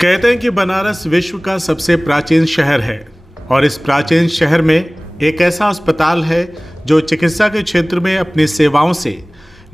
कहते हैं कि बनारस विश्व का सबसे प्राचीन शहर है और इस प्राचीन शहर में एक ऐसा अस्पताल है जो चिकित्सा के क्षेत्र में अपनी सेवाओं से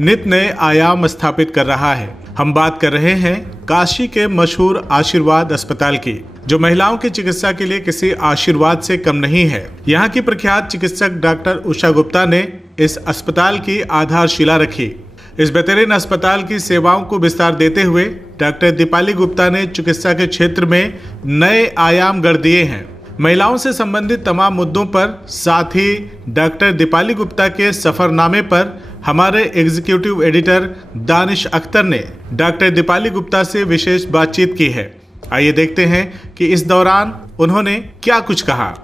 नित नए आयाम स्थापित कर रहा है। हम बात कर रहे हैं काशी के मशहूर आशीर्वाद अस्पताल की, जो महिलाओं की चिकित्सा के लिए किसी आशीर्वाद से कम नहीं है। यहाँ की प्रख्यात चिकित्सक डॉक्टर उषा गुप्ता ने इस अस्पताल की आधारशिला रखी। इस बेहतरीन अस्पताल की सेवाओं को विस्तार देते हुए डॉक्टर दीपाली गुप्ता ने चिकित्सा के क्षेत्र में नए आयाम गढ़ दिए हैं। महिलाओं से संबंधित तमाम मुद्दों पर, साथ ही डॉक्टर दीपाली गुप्ता के सफरनामे पर हमारे एग्जीक्यूटिव एडिटर दानिश अख्तर ने डॉक्टर दीपाली गुप्ता से विशेष बातचीत की है। आइए देखते हैं कि इस दौरान उन्होंने क्या कुछ कहा।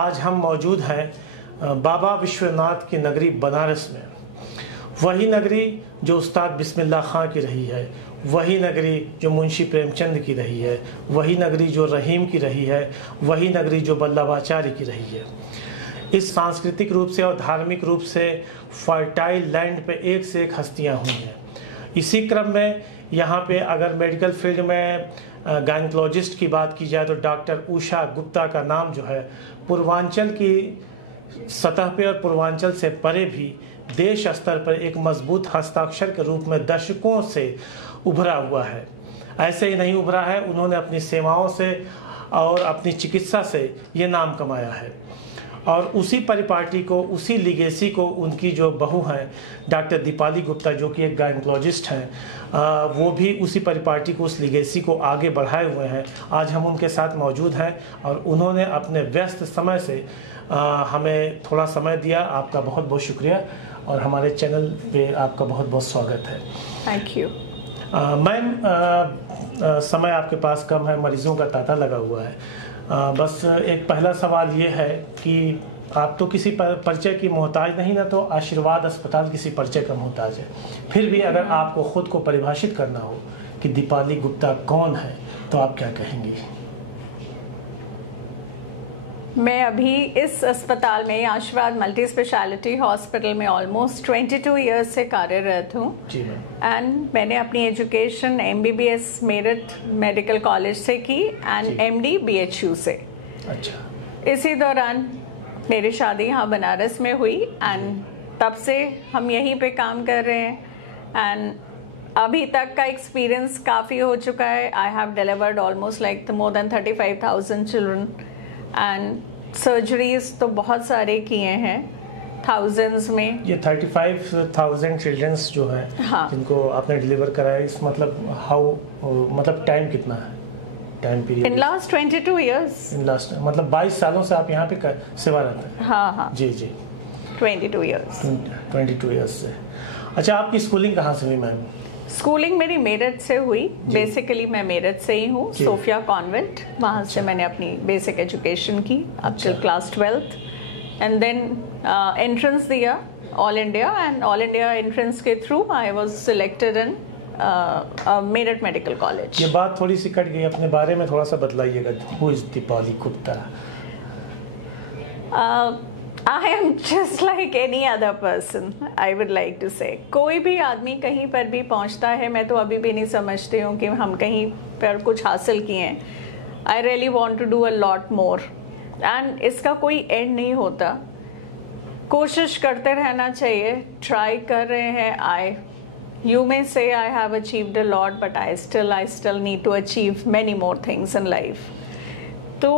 आज हम मौजूद हैं बाबा विश्वनाथ की नगरी बनारस में। वही नगरी जो उस्ताद बिस्मिल्लाह खां की रही है, वही नगरी जो मुंशी प्रेमचंद की रही है, वही नगरी जो रहीम की रही है, वही नगरी जो वल्लभाचार्य की रही है। इस सांस्कृतिक रूप से और धार्मिक रूप से फर्टाइल लैंड पे एक से एक हस्तियां हुई हैं। इसी क्रम में यहाँ पे अगर मेडिकल फील्ड में गायनकोलॉजिस्ट की बात की जाए तो डॉक्टर उषा गुप्ता का नाम जो है पूर्वांचल की सतह पे और पूर्वांचल से परे भी देश स्तर पर एक मजबूत हस्ताक्षर के रूप में दशकों से उभरा हुआ है। ऐसे ही नहीं उभरा है, उन्होंने अपनी सेवाओं से और अपनी चिकित्सा से ये नाम कमाया है। और उसी परिपाटी को, उसी लिगेसी को उनकी जो बहू हैं डॉक्टर दीपाली गुप्ता, जो कि एक गायनकोलॉजिस्ट हैं, वो भी उसी परिपाटी को, उस लिगेसी को आगे बढ़ाए हुए हैं। आज हम उनके साथ मौजूद हैं और उन्होंने अपने व्यस्त समय से हमें थोड़ा समय दिया। आपका बहुत बहुत शुक्रिया और हमारे चैनल पे आपका बहुत बहुत स्वागत है। Thank you. मैम, समय आपके पास कम है, मरीजों का तांता लगा हुआ है। बस एक पहला सवाल ये है कि आप तो किसी परिचय की मोहताज नहीं, ना तो आशीर्वाद अस्पताल किसी परिचय का मोहताज है। फिर भी अगर आपको खुद को परिभाषित करना हो कि दीपाली गुप्ता कौन है तो आप क्या कहेंगी? मैं अभी इस अस्पताल में, आशीर्वाद मल्टी स्पेशलिटी हॉस्पिटल में ऑलमोस्ट 22 ईयर्स से कार्यरत हूँ। जी मैम। एंड मैंने अपनी education MBBS Meerut medical college से की एंड MD BHU से। अच्छा। इसी दौरान मेरी शादी यहाँ बनारस में हुई एंड तब से हम यहीं पे काम कर रहे हैं। एंड अभी तक का एक्सपीरियंस काफ़ी हो चुका है। I have delivered almost like more than 35,000 children and surgeries तो बहुत सारे किए हैं, थाउजेंड्स में। ये 35,000 चिल्ड्रंस जो है, हाँ, जिनको आपने डिलीवर कराया, इस मतलब टाइम कितना है, time period? In last 22 years. In last मतलब 22 सालों से आप यहाँ पे सेवारत हैं? हाँ हाँ जी जी, 22 ईयर्स। 22 ईयर्स से। अच्छा, आपकी स्कूलिंग कहाँ से हुई मैम? स्कूलिंग मेरी मेरठ से हुई। बेसिकली मैं मेरठ से ही हूँ, सोफिया कॉन्वेंट। वहाँ से मैंने अपनी बेसिक एजुकेशन की up till class 12th and then entrance दिया all India, and all India entrance के through I was selected in Meerut medical college. ये बात थोड़ी सी कट गई, अपने बारे में थोड़ा सा बतलाइएगा। Who is Deepali Gupta? I am just like any other person, I would like to say. कोई भी आदमी कहीं पर भी पहुंचता है, मैं तो अभी भी नहीं समझती हूँ कि हम कहीं पर कुछ हासिल किए हैं। I really want to do a lot more. And इसका कोई एंड नहीं होता। कोशिश करते रहना चाहिए, ट्राई कर रहे हैं। You may say I have achieved a lot, but I still need to achieve many more things in life. तो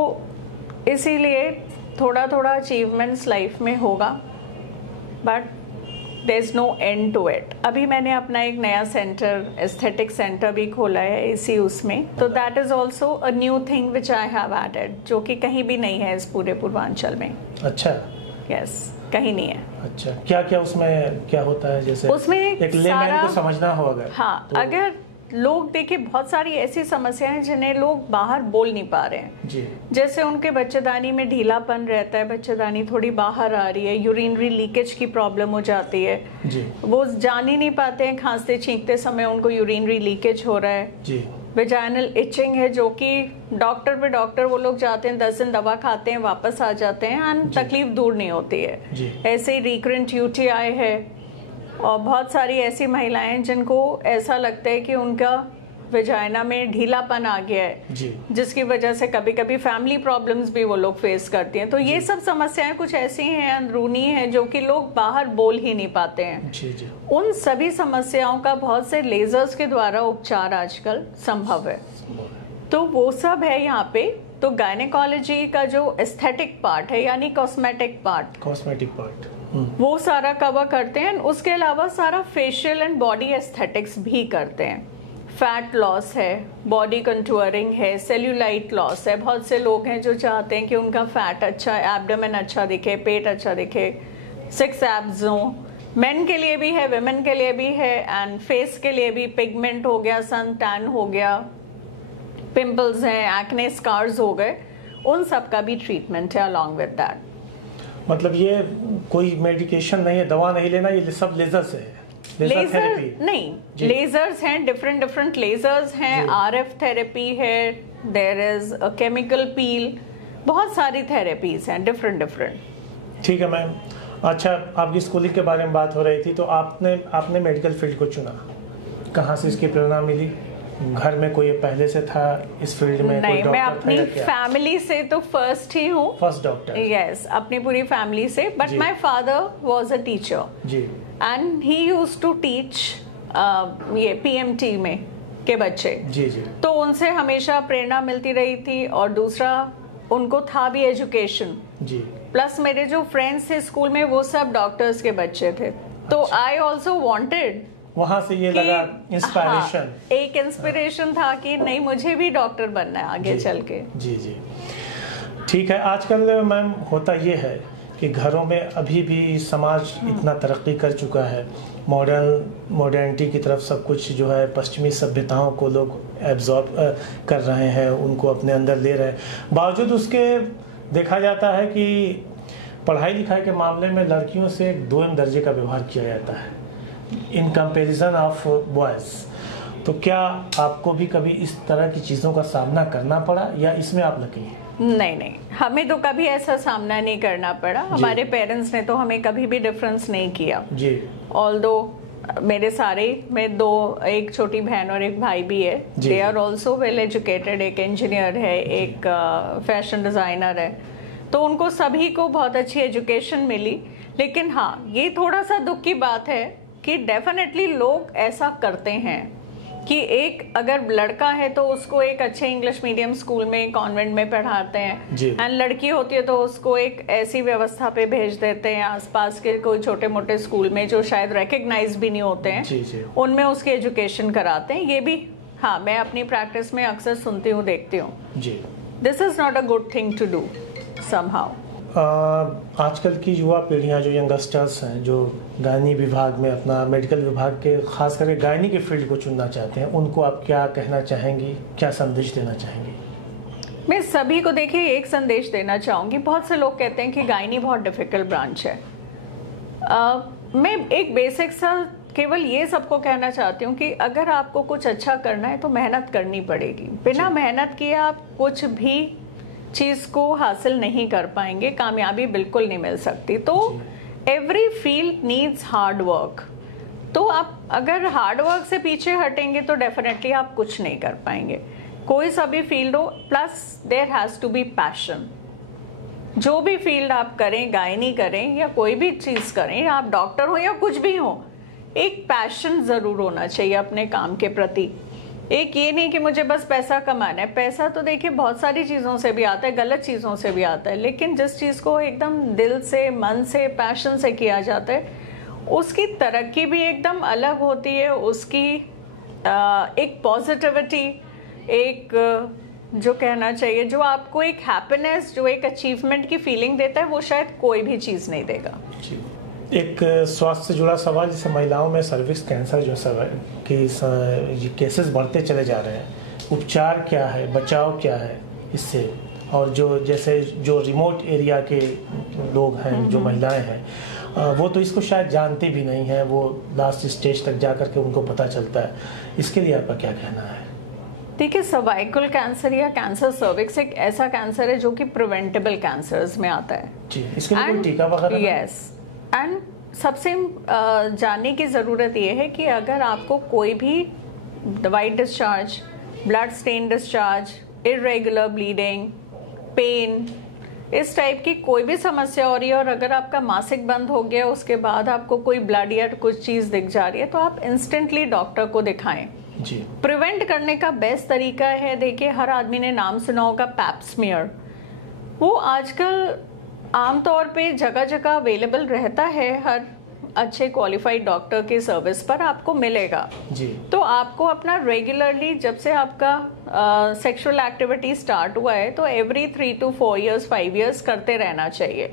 इसीलिए थोड़ा थोड़ा अचीवमेंट्स लाइफ में होगा, but there is no end to it. अभी मैंने अपना एक नया सेंटर, एस्थेटिक सेंटर भी खोला है इसी उसमें, तो that is also a new thing which I have added, जो कि कहीं भी नहीं है इस पूरे पूर्वांचल में। अच्छा। यस, कहीं नहीं है। अच्छा, क्या क्या उसमें क्या होता है? जैसे उसमें एक लेमैन को समझना हो अगर, हाँ, तो अगर लोग देखिए, बहुत सारी ऐसी समस्याएं हैं जिन्हें लोग बाहर बोल नहीं पा रहे हैं। जी। जैसे उनके बच्चेदानी में ढीलापन रहता है, बच्चेदानी थोड़ी बाहर आ रही है, यूरिनरी लीकेज की प्रॉब्लम हो जाती है। जी। वो जान ही नहीं पाते हैं, खांसते छींकते समय उनको यूरिनरी लीकेज हो रहा है। जी। वेजाइनल इचिंग है, जो कि डॉक्टर पे डॉक्टर वो लोग जाते हैं, 10 दिन दवा खाते हैं, वापस आ जाते हैं एंड तकलीफ दूर नहीं होती है। जी। ऐसे ही रिकरेंट UTI है, और बहुत सारी ऐसी महिलाएं जिनको ऐसा लगता है कि उनका वेजाइना में ढीलापन आ गया है जी। जिसकी वजह से कभी कभी फैमिली प्रॉब्लम्स भी वो लोग फेस करती हैं। तो ये सब समस्याएं कुछ ऐसी हैं अंदरूनी हैं जो कि लोग बाहर बोल ही नहीं पाते हैं। जी जी। उन सभी समस्याओं का बहुत से लेजर्स के द्वारा उपचार आजकल संभव है। तो वो सब है यहाँ पे। तो गायनेकोलॉजी का जो एस्थेटिक पार्ट है यानी कॉस्मेटिक पार्ट वो सारा कवर करते हैं। उसके अलावा सारा फेशियल एंड बॉडी एस्थेटिक्स भी करते हैं। फैट लॉस है, बॉडी कंटूरिंग है, सेल्यूलाइट लॉस है। बहुत से लोग हैं जो चाहते हैं कि उनका फैट अच्छा, एब्डोमेन अच्छा दिखे, पेट अच्छा दिखे, 6 एब्स हो। मेन के लिए भी है, वुमेन के लिए भी है, एंड फेस के लिए भी पिगमेंट हो गया, सन टैन हो गया, पिंपल्स हैं, एक्ने स्कार्स हो गए, उन सब का भी ट्रीटमेंट है अलॉन्ग विद दैट। मतलब ये कोई मेडिकेशन नहीं है, दवा नहीं लेना, ये सब लेजर से है? लेजर नहीं, लेजर्स हैं, डिफरेंट लेजर्स हैं, RF थेरेपी है, there is a chemical peel, बहुत सारी थेरेपीज हैं डिफरेंट। ठीक है मैम। अच्छा, आपकी स्कूलिंग के बारे में बात हो रही थी, तो आपने मेडिकल फील्ड को चुना, कहाँ से इसकी प्रेरणा मिली? घर में कोई पहले से था इस फील्ड में? नहीं, मैं अपनी फैमिली से तो फर्स्ट ही हूँ। First doctor? यस, अपनी पूरी फैमिली से। But my father was a teacher जी, and he used to teach ये PMT में के बच्चे। जी जी। तो उनसे हमेशा प्रेरणा मिलती रही थी। और दूसरा उनको था भी एजुकेशन जी। प्लस मेरे जो फ्रेंड्स थे स्कूल में वो सब डॉक्टर्स के बच्चे थे। तो आई ऑल्सो वांटेड, वहां से ये लगा इंस्पायरेशन। हाँ, एक इंस्पिरेशन था कि नहीं मुझे भी डॉक्टर बनना है आगे चल के। जी जी। ठीक है। आजकल मैम होता ये है कि घरों में अभी भी समाज इतना तरक्की कर चुका है, मॉडर्निटी की तरफ सब कुछ जो है, पश्चिमी सभ्यताओं को लोग एब्जॉर्ब कर रहे हैं, उनको अपने अंदर ले रहे हैं। बावजूद उसके देखा जाता है कि पढ़ाई लिखाई के मामले में लड़कियों से 2 दर्जे का व्यवहार किया जाता है इन कंपैरिजन ऑफ बॉयज। तो क्या आपको भी कभी इस तरह की चीज़ों का सामना करना पड़ा या इसमें आप लकी हैं? नहीं, हमें तो कभी ऐसा सामना नहीं करना पड़ा। हमारे पेरेंट्स ने तो हमें कभी भी डिफरेंस नहीं किया जी। ऑल्दो मेरे सारे में एक छोटी बहन और एक भाई भी है। They are also well educated. एक इंजीनियर है, एक फैशन डिजाइनर है। तो उनको सभी को बहुत अच्छी एजुकेशन मिली। लेकिन हाँ, ये थोड़ा सा दुख की बात है कि डेफिनेटली लोग ऐसा करते हैं कि एक अगर लड़का है तो उसको एक अच्छे इंग्लिश मीडियम स्कूल में, कॉन्वेंट में पढ़ाते हैं, एंड लड़की होती है तो उसको एक ऐसी व्यवस्था पे भेज देते हैं आसपास के कोई छोटे मोटे स्कूल में जो शायद रिकग्नाइज भी नहीं होते हैं, उनमें उसकी एजुकेशन कराते हैं। ये भी हाँ, मैं अपनी प्रैक्टिस में अक्सर सुनती हूँ, देखती हूँ। This is not a good thing to do somehow. आजकल की युवा पीढ़ियां जो यंगस्टर्स हैं, जो गायनी विभाग में, अपना मेडिकल विभाग के खास करके गायनी के फील्ड को चुनना चाहते हैं, उनको आप क्या कहना चाहेंगी, क्या संदेश देना चाहेंगी? मैं सभी को देखिए एक संदेश देना चाहूँगी। बहुत से लोग कहते हैं कि गायनी बहुत डिफिकल्ट ब्रांच है। मैं एक बेसिक सा केवल ये सबको कहना चाहती हूँ कि अगर आपको कुछ अच्छा करना है तो मेहनत करनी पड़ेगी। बिना मेहनत किए आप कुछ भी चीज को हासिल नहीं कर पाएंगे, कामयाबी बिल्कुल नहीं मिल सकती। तो every field needs hard work. तो आप अगर हार्ड वर्क से पीछे हटेंगे तो डेफिनेटली आप कुछ नहीं कर पाएंगे, कोई सा भी फील्ड हो। Plus there has to be passion. जो भी फील्ड आप करें, गायनी करें या कोई भी चीज करें, आप डॉक्टर हो या कुछ भी हो, एक पैशन जरूर होना चाहिए अपने काम के प्रति। एक ये नहीं कि मुझे बस पैसा कमाना है। पैसा तो देखिए बहुत सारी चीज़ों से भी आता है, गलत चीज़ों से भी आता है, लेकिन जिस चीज़ को एकदम दिल से, मन से, पैशन से किया जाता है, उसकी तरक्की भी एकदम अलग होती है। उसकी एक पॉजिटिविटी, एक जो कहना चाहिए, जो आपको एक हैप्पीनेस, जो एक अचीवमेंट की फीलिंग देता है, वो शायद कोई भी चीज़ नहीं देगा। एक स्वास्थ्य से जुड़ा सवाल, जैसे महिलाओं में सर्विक्स कैंसर जो कि केसेस बढ़ते चले जा रहे हैं, उपचार क्या है, बचाव क्या है इससे? और जो जैसे जो रिमोट एरिया के लोग हैं, जो महिलाएं हैं, वो तो इसको शायद जानते भी नहीं हैं, वो लास्ट स्टेज तक जा करके उनको पता चलता है। इसके लिए आपका क्या कहना है? देखिए, सर्वाइकल कैंसर या कैंसर सर्विक्स एक ऐसा कैंसर है जो कि प्रिवेंटेबल कैंसर्स में आता है जी। इसके लिए कोई टीका वगैरह? यस। एंड सबसे जानने की ज़रूरत ये है कि अगर आपको कोई भी white discharge, blood stain discharge, irregular bleeding, pain, इस टाइप की कोई भी समस्या हो रही है और अगर आपका मासिक बंद हो गया उसके बाद आपको कोई ब्लड या कुछ चीज दिख जा रही है तो आप इंस्टेंटली डॉक्टर को दिखाएं जी। प्रिवेंट करने का बेस्ट तरीका है, देखिए हर आदमी ने नाम सुना होगा पैप स्मीयर। वो आजकल आमतौर पे जगह जगह अवेलेबल रहता है, हर अच्छे क्वालिफाइड डॉक्टर की सर्विस पर आपको मिलेगा जी। तो आपको अपना रेगुलरली जब से आपका सेक्सुअल एक्टिविटी स्टार्ट हुआ है तो एवरी 3 to 4 years 5 years करते रहना चाहिए।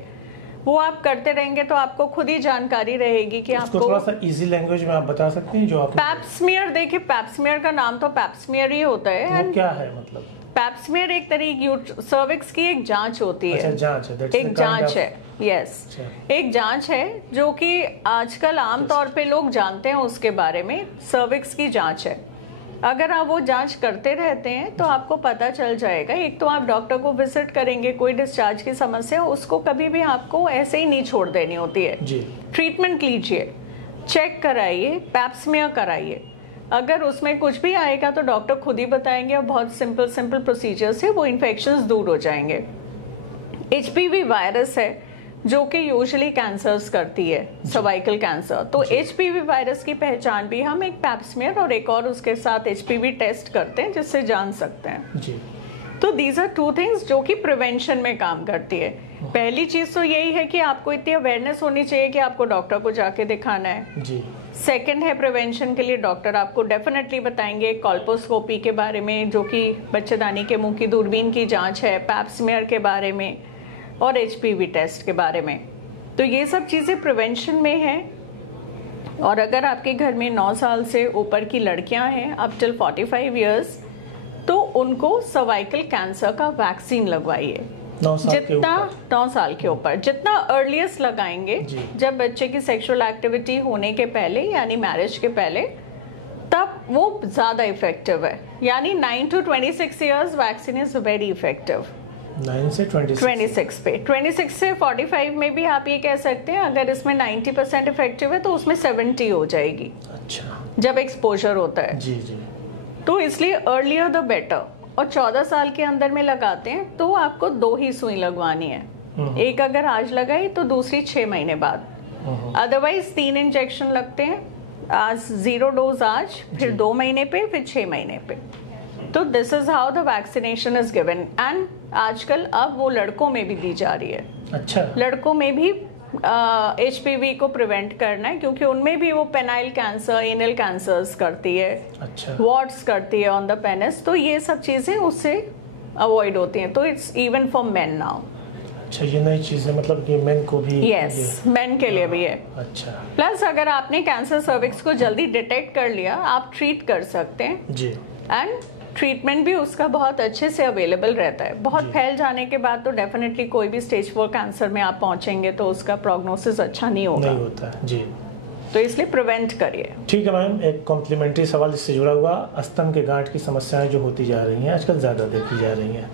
वो आप करते रहेंगे तो आपको खुद ही जानकारी रहेगी कि आपको थोड़ा सा इजी लैंग्वेज में आप बता सकते हैं जो आप पैप स्मीयर। देखिए पैप स्मीयर का नाम तो पैप स्मीयर ही होता है। वो क्या है मतलब? पैप स्मीयर एक तरीके सर्विक्स की एक जांच होती है। अच्छा, जांच है, एक जांच है, यस, एक जांच है जो कि आजकल आमतौर पे लोग जानते हैं उसके बारे में। सर्विक्स की जांच है, अगर आप वो जांच करते रहते हैं तो आपको पता चल जाएगा। एक तो आप डॉक्टर को विजिट करेंगे, कोई डिस्चार्ज की समस्या उसको कभी भी आपको ऐसे ही नहीं छोड़ देनी होती है जी। ट्रीटमेंट लीजिए, चेक कराइए, पैप स्मीयर कराइए। अगर उसमें कुछ भी आएगा तो डॉक्टर खुद ही बताएंगे और बहुत सिंपल प्रोसीजर से वो इन्फेक्शंस दूर हो जाएंगे। HPV वायरस है जो कि यूजुअली कैंसर्स करती है, सर्वाइकल कैंसर। तो HPV वायरस की पहचान भी हम एक पैप स्मीयर और एक और उसके साथ HPV टेस्ट करते हैं जिससे जान सकते हैं जी। तो दीज आर 2 things जो कि प्रिवेंशन में काम करती है। पहली चीज तो यही है कि आपको इतनी अवेयरनेस होनी चाहिए कि आपको डॉक्टर को जाके दिखाना है जी। सेकंड है प्रिवेंशन के लिए डॉक्टर आपको डेफिनेटली बताएंगे कॉल्पोस्कोपी के बारे में जो कि बच्चेदानी के मुंह की दूरबीन की जांच है, पैप स्मीयर के बारे में और HPV टेस्ट के बारे में। तो ये सब चीजें प्रिवेंशन में है। और अगर आपके घर में 9 साल से ऊपर की लड़कियां हैं अप टिल 45 years तो उनको सर्वाइकल कैंसर का वैक्सीन लगवाइए। 9 साल के ऊपर जितना अर्लीस्ट लगाएंगे, जब बच्चे की सेक्सुअल एक्टिविटी होने के पहले यानी मैरिज के पहले, तब वो ज्यादा इफेक्टिव है। यानी 9 to 26 years vaccine is very effective. 9 से 26 पे 26 से 45 में भी आप ये कह सकते हैं अगर इसमें 90% इफेक्टिव है तो उसमें 70 हो जाएगी। अच्छा, जब एक्सपोजर होता है जी जी। तो इसलिए अर्लियर द बेटर। और 14 साल के अंदर में लगाते हैं तो आपको 2 ही सुई लगवानी है, एक अगर आज लगाई तो दूसरी 6 महीने बाद। अदरवाइज 3 इंजेक्शन लगते हैं, आज 0 डोज आज, फिर 2 महीने पे, फिर 6 महीने पे। तो this is how the vaccination is given. And आजकल अब वो लड़कों में भी दी जा रही है। अच्छा, लड़कों में भी HPV को प्रिवेंट करना है क्योंकि उनमें भी वो पेनाइल कैंसर, एनल कैंसर्स करती है, अच्छा, वॉट्स करती है ऑन द पेनिस। तो ये सब चीजें उससे अवॉइड होती हैं। तो it's even for main now. अच्छा, ये नई चीज है, मतलब कि मेन को भी? यस, मेन के लिए भी है। अच्छा। प्लस अगर आपने कैंसर सर्विक्स को जल्दी डिटेक्ट कर लिया, आप ट्रीट कर सकते हैं जी। एंड ट्रीटमेंट भी उसका बहुत अच्छे से अवेलेबल रहता है। बहुत फैल जाने के बाद तो डेफिनेटली कोई भी स्टेज 4 कैंसर में आप पहुंचेंगे तो उसका प्रोग्नोसिस अच्छा नहीं होता जी। तो इसलिए प्रिवेंट करिए। ठीक है मैम, एक कॉम्प्लीमेंट्री सवाल इससे जुड़ा हुआ, स्तन के गांठ की समस्याएं जो होती जा रही हैं आजकल ज्यादा देखी जा रही हैं,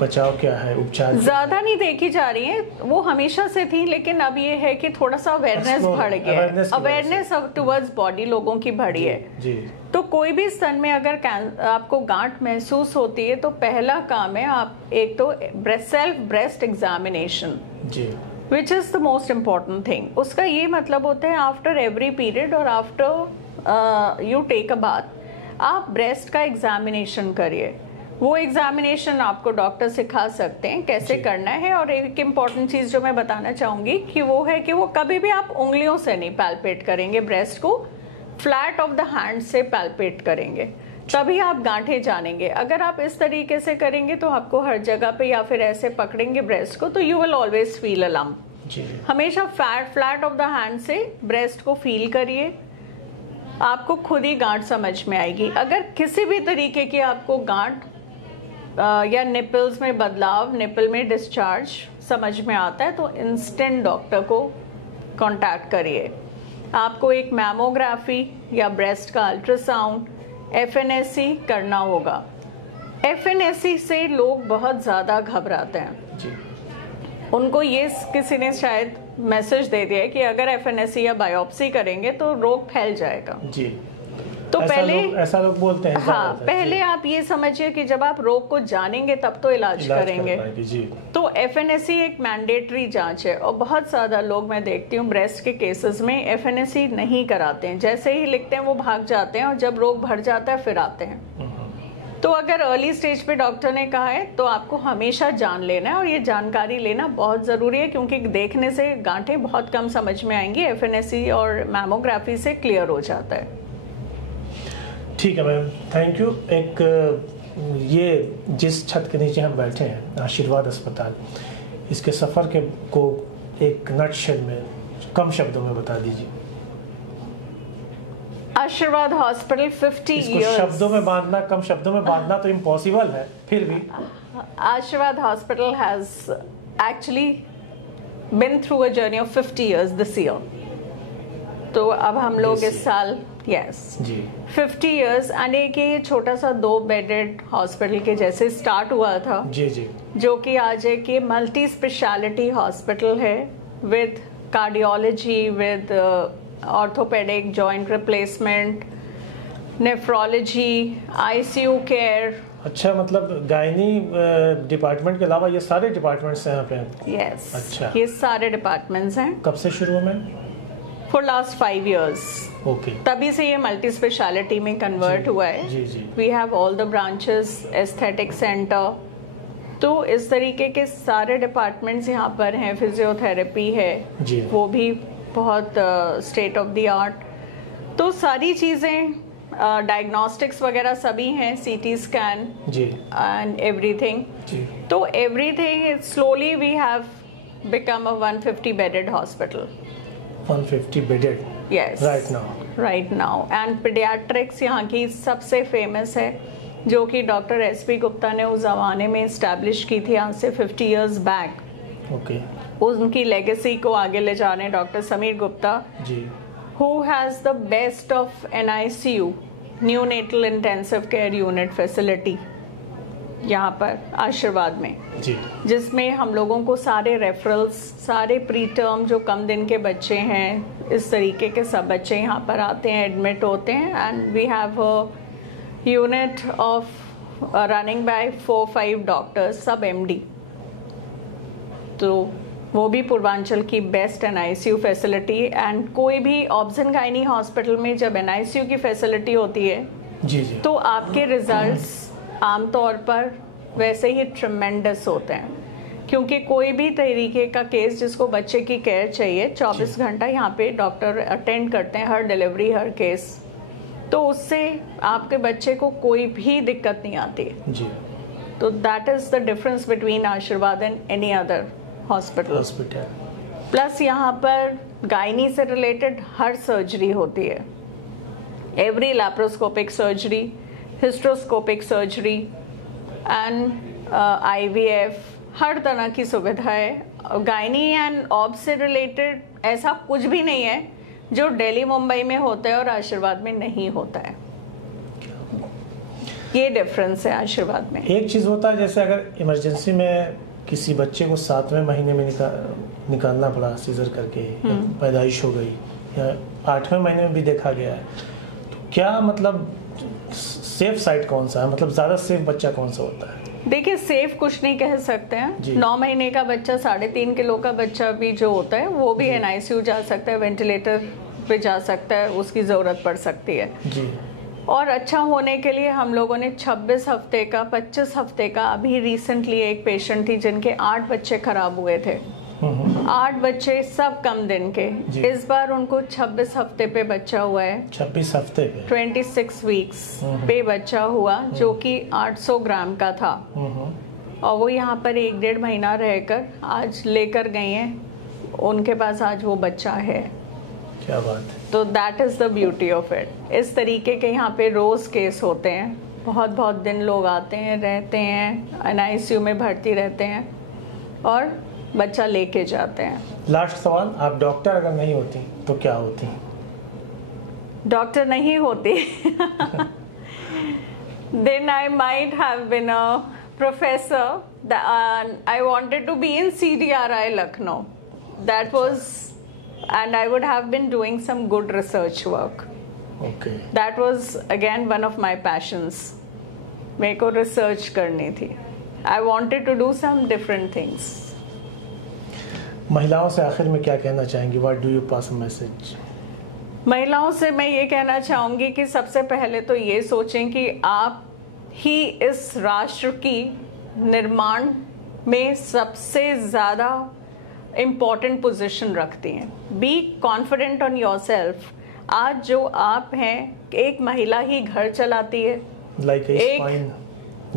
बचाव क्या है, उपचार? ज्यादा नहीं देखी जा रही है, वो हमेशा से थी, लेकिन अब ये है कि थोड़ा सा अवेयरनेस बढ़ गया है, अवेयरनेस टुवर्ड्स बॉडी लोगों की बढ़ी है जी। तो कोई भी स्तन में अगर आपको गांठ महसूस होती है तो पहला काम है आप एक तो सेल्फ ब्रेस्ट एग्जामिनेशन जी, which is the most important thing. उसका ये मतलब होता है आफ्टर एवरी पीरियड और after you take a bath आप ब्रेस्ट का एग्जामिनेशन करिए। वो एग्जामिनेशन आपको डॉक्टर सिखा सकते हैं कैसे करना है। और एक इम्पॉर्टेंट चीज जो मैं बताना चाहूंगी कि वो है कि वो कभी भी आप उंगलियों से नहीं पैल्पेट करेंगे, ब्रेस्ट को फ्लैट ऑफ द हैंड से पैल्पेट करेंगे, तभी आप गांठें जानेंगे। अगर आप इस तरीके से करेंगे तो आपको हर जगह पे या फिर ऐसे पकड़ेंगे ब्रेस्ट को तो you will always feel a lump. हमेशा फ्लैट ऑफ द हैंड से ब्रेस्ट को फील करिए, आपको खुद ही गांठ समझ में आएगी। अगर किसी भी तरीके की आपको गांठ या निपल्स में बदलाव, निपल में डिस्चार्ज समझ में आता है तो इंस्टेंट डॉक्टर को कांटेक्ट करिए। आपको एक मैमोग्राफी या ब्रेस्ट का अल्ट्रासाउंड, FNSC करना होगा। FNSC से लोग बहुत ज़्यादा घबराते हैं जी। उनको ये किसी ने शायद मैसेज दे दिया है कि अगर FNSC या बायोप्सी करेंगे तो रोग फैल जाएगा जी। तो ऐसा लोग बोलते हैं। हाँ, पहले आप ये समझिए कि जब आप रोग को जानेंगे तब तो इलाज करेंगे। जी। तो FNAC एक मैंडेटरी जांच है और बहुत ज्यादा लोग मैं देखती हूँ ब्रेस्ट के केसेस में FNAC नहीं कराते हैं, जैसे ही लिखते हैं वो भाग जाते हैं और जब रोग बढ़ जाता है फिर आते हैं। तो अगर अर्ली स्टेज पे डॉक्टर ने कहा है तो आपको हमेशा जान लेना है और ये जानकारी लेना बहुत ज़रूरी है, क्योंकि देखने से गांठें बहुत कम समझ में आएंगी, FNAC और मैमोग्राफी से क्लियर हो जाता है। ठीक है मैम, थैंक यू। एक ये जिस छत के नीचे हम बैठे हैं, आशीर्वाद अस्पताल, इसके सफ़र को एक नटशेल में कम शब्दों में बता दीजिए। आशीर्वाद हॉस्पिटल 50 years। शब्दों में बांधना, कम शब्दों में बांधना तो इम्पॉसिबल है, फिर भी आशीर्वाद hospital has actually been through a journey of 50 years this year. तो अब हम लोग इस साल जी 50 years एंड एक ये छोटा सा 2 बेडेड हॉस्पिटल के जैसे स्टार्ट हुआ था, जी जो कि आज एक ये मल्टी स्पेशलिटी हॉस्पिटल है with cardiology, with orthopaedic, joint replacement, nephrology, ICU care. अच्छा, मतलब गायनी डिपार्टमेंट के अलावा ये सारे डिपार्टमेंट्स हैं यहाँ पे? यस, अच्छा, ये सारे डिपार्टमेंट्स हैं। कब से शुरू हुआ ma'am? For last 5 years। Okay, तभी से ये मल्टी स्पेशलिटी में कन्वर्ट हुआ है। जी। We have all the branches, aesthetic centre, तो इस तरीके के सारे डिपार्टमेंट्स यहाँ पर हैं। फिजियोथेरेपी है जी, वो भी बहुत स्टेट ऑफ द आर्ट। तो सारी चीज़ें, डायग्नोस्टिक्स वगैरह सभी हैं, CT स्कैन जी एंड एवरीथिंग। जी, तो everything slowly we have become a 150 bedded hospital. 150 bedded? Yes, right now. And paediatrics यहाँ की सबसे फेमस है, जो कि डॉक्टर SP गुप्ता ने उस ज़माने में इस्टेब्लिश की थी, आज से 50 years बैक। ओके, उनकी लेगेसी को आगे ले जाने doctor Sameer Gupta, ji, who has the best of NICU, neonatal intensive care unit facility यहाँ पर आशीर्वाद में, जी, जिसमें हम लोगों को सारे रेफरल्स, सारे प्री टर्म जो कम दिन के बच्चे हैं, इस तरीके के सब बच्चे यहाँ पर आते हैं, एडमिट होते हैं। And we have a unit of running by 4-5 doctors, सब MD। तो वो भी पूर्वांचल की बेस्ट NICU फैसिलिटी। एंड कोई भी ऑब्जन गायनी हॉस्पिटल में जब NICU की फैसिलिटी होती है जी, तो आपके रिजल्ट्स आमतौर पर वैसे ही ट्रिमेंडस होते हैं, क्योंकि कोई भी तरीके का केस जिसको बच्चे की केयर चाहिए 24 घंटा यहाँ पे डॉक्टर अटेंड करते हैं, हर डिलीवरी, हर केस। तो उससे आपके बच्चे को कोई भी दिक्कत नहीं आती जी। तो that is the difference between Ashirwad and any other hospital. Plus यहाँ पर गायनी से रिलेटेड हर सर्जरी होती है, every laparoscopic surgery, hysteroscopic surgery and IVF, हर तरह की सुविधा है। गायनी एंड ऑब से रिलेटेड ऐसा कुछ भी नहीं है जो दिल्ली मुंबई में होता है और आशीर्वाद में नहीं होता है। ये डिफरेंस है आशीर्वाद में। एक चीज़ होता है, जैसे अगर इमरजेंसी में किसी बच्चे को 7वें महीने में निकालना पड़ा सीजर करके, पैदाइश हो गई, या 8वें महीने में भी देखा गया है, तो क्या मतलब सेफ साइड कौन सा है, मतलब ज़्यादा सेफ बच्चा कौन सा होता है? देखिए, सेफ कुछ नहीं कह सकते हैं। 9 महीने का बच्चा, 3.5 किलो का बच्चा भी जो होता है वो भी NICU जा सकता है, वेंटिलेटर पे जा सकता है, उसकी ज़रूरत पड़ सकती है जी। और अच्छा होने के लिए हम लोगों ने 26 हफ्ते का, 25 हफ्ते का, अभी रिसेंटली एक पेशेंट थी जिनके 8 बच्चे खराब हुए थे, 8 बच्चे सब कम दिन के। इस बार उनको 26 हफ्ते पे बच्चा हुआ है, 26 हफ्ते पे 26 वीक्स पे बच्चा हुआ, जो कि 800 ग्राम का था। और वो यहाँ पर 1-1.5 महीना रहकर आज लेकर गई हैं, उनके पास आज वो बच्चा है। क्या बात है। तो that is the beauty of it. इस तरीके के यहाँ पे रोज़ केस होते हैं, बहुत बहुत दिन लोग आते हैं, रहते हैं, NICU में भर्ती रहते हैं और बच्चा लेके जाते हैं। लास्ट सवाल, आप डॉक्टर अगर नहीं होती तो क्या होती? डॉक्टर नहीं होती then I might have been a professor. I wanted to be in CDRI Lucknow. That was, and I would have been doing some good research work. Okay. That was again one of my passions. मेरे को research करनी थी। I wanted to do some different things. महिलाओं से आखिर में क्या कहना चाहेंगी? What do you pass a message? महिलाओं से मैं ये कहना चाहूँगी कि सबसे पहले तो ये सोचें कि आप ही इस राष्ट्र की निर्माण में सबसे ज़्यादा इम्पॉर्टेंट पोजीशन रखती हैं। B confident on yourself. आज जो आप हैं, एक महिला ही घर चलाती है,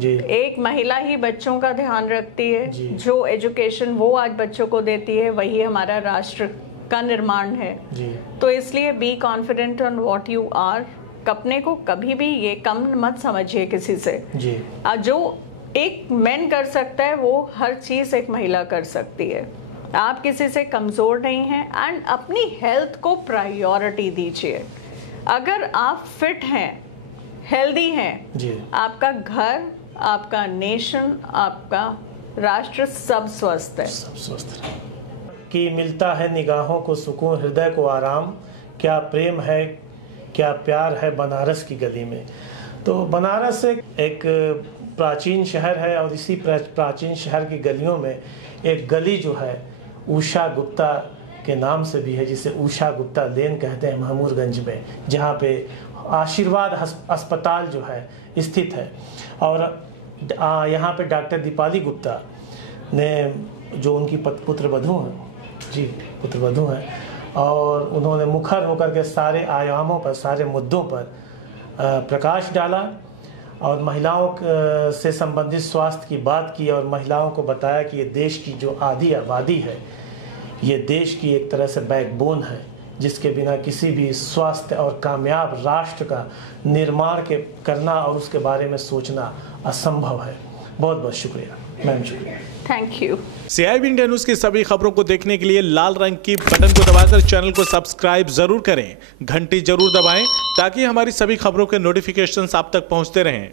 एक महिला ही बच्चों का ध्यान रखती है। जो एजुकेशन वो आज बच्चों को देती है, वही हमारा राष्ट्र का निर्माण है जी। तो इसलिए be confident on what you are. अपने को कभी भी ये कम मत समझिए किसी से जी। जो एक मैन कर सकता है वो हर चीज एक महिला कर सकती है। आप किसी से कमजोर नहीं हैं एंड अपनी हेल्थ को प्रायोरिटी दीजिए। अगर आप फिट हैं, हेल्दी हैं जी, आपका घर, आपका नेशन, आपका राष्ट्र सब स्वस्थ है। सब स्वस्थ है। कि मिलता है निगाहों को सुकून, हृदय को आराम, क्या प्रेम है, क्या प्यार है बनारस की गली में। तो बनारस एक प्राचीन शहर है और इसी प्राचीन शहर की गलियों में एक गली जो है उषा गुप्ता के नाम से भी है, जिसे उषा गुप्ता लेन कहते हैं महमूदगंज में, जहाँ पे आशीर्वाद अस्पताल जो है स्थित है। और यहाँ पे डॉक्टर दीपाली गुप्ता ने, जो उनकी पुत्रवधू हैं जी, पुत्रवधू हैं, और उन्होंने मुखर होकर के सारे आयामों पर, सारे मुद्दों पर प्रकाश डाला और महिलाओं से संबंधित स्वास्थ्य की बात की और महिलाओं को बताया कि ये देश की जो आधी आबादी है, ये देश की एक तरह से बैकबोन है, जिसके बिना किसी भी स्वस्थ और कामयाब राष्ट्र का निर्माण करना और उसके बारे में सोचना असंभव है। बहुत बहुत शुक्रिया मैम, शुक्रिया, thank you. CIB India news की सभी खबरों को देखने के लिए लाल रंग की बटन को दबाकर चैनल को सब्सक्राइब जरूर करें, घंटी जरूर दबाएं ताकि हमारी सभी खबरों के नोटिफिकेशंस आप तक पहुंचते रहें।